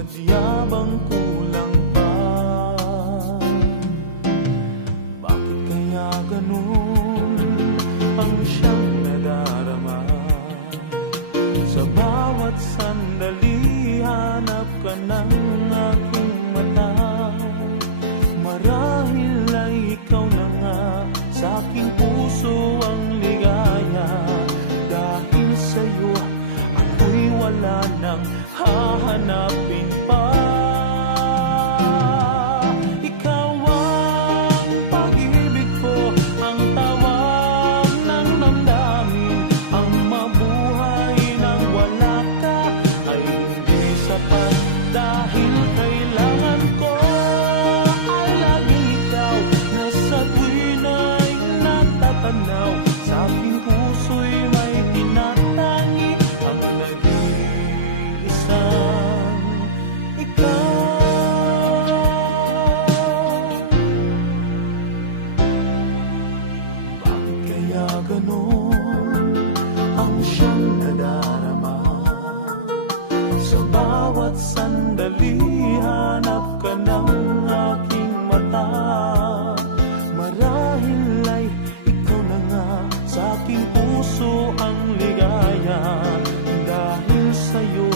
sadya bang kulang pa? Bakit kaya ganun ang siyang nadarama? Sa bawat sandali hanap ka ng aking mata. Marahil ay ikaw na nga sa aking puso ang ligaya. Dahil sa'yo ako'y wala nang hahanapin pa. Ikaw ang pag-ibig ko, ang tawag ng damdamin. Ang mabuhay nang wala ka ay hindi sapat. Dahil kailangan ko ay laging ikaw na sa tuwina'y natatanaw. Sa aking puso'y may tinatangi ang nag-iisang ikaw. Bakit kaya ganon ang siyang nadarama? Sa bawat sandali hanap ka ng aking mata. Marahil ay ikaw na nga sa aking puso ang ligaya. Dahil sa'yo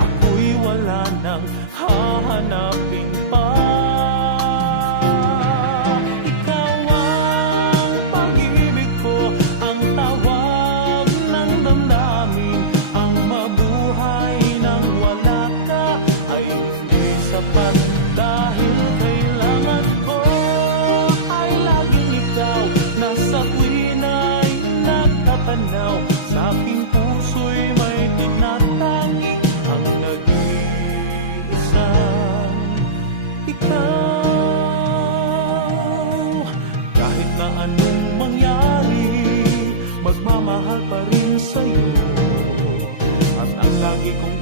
ako'y wala nang hahanapin pa. Ikaw ang pag-ibig ko, ang tawag ng damdamin. Ang mabuhay nang wala ka ay hindi sapat. Dahil kailangan ko ay laging ikaw na sa tuwina'y nagtatanaw. Sa aking puso'y may tinatangi ang nag-iisang ikaw. Kahit na anong mangyari, magmamahal pa rin sa'yo. At ang lagi kong